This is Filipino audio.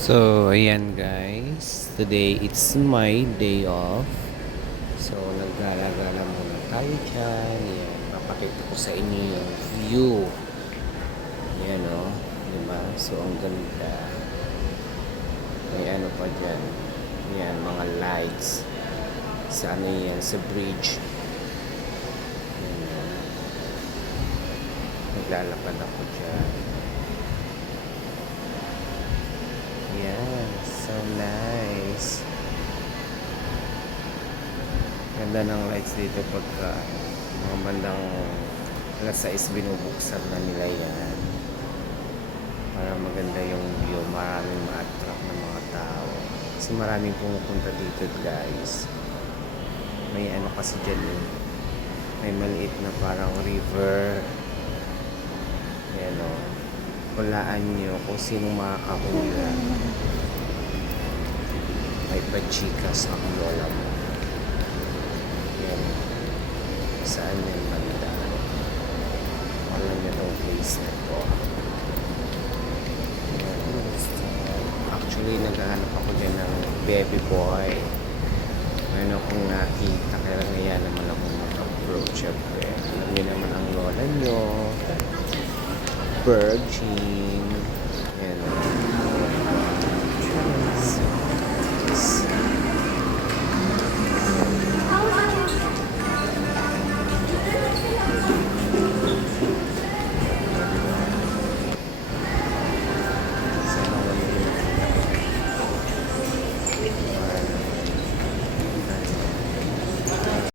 So, ayan guys. Today, it's my day off. So, naggala-gala muna tayo dyan. Ayan, papakita ko sa inyo yung view. Ayan o. Diba? So, ang ganda. May ano pa dyan. Ayan, mga lights. Sa ano yan? Sa bridge. Ayan. Naglalakad ako dyan. Ayan. So nice. Ganda ng lights dito pagka mga bandang alas 6 binubuksan na nila yan para maganda yung view. Maraming ma-attract ng mga tao kasi maraming pumupunta dito guys. May ano kasi dyan may maliit na parang river. Yan o, hulaan nyo kung sino makakahula. May pachikas ang lola mo. Yan. Saan yung banda? Alam niyo itong place na to. Actually, naghahanap ako dyan ng baby boy. Ano kung nakita, kaya ngayon naman ako mag-approach. Alam niyo naman ang lola nyo. Virgin.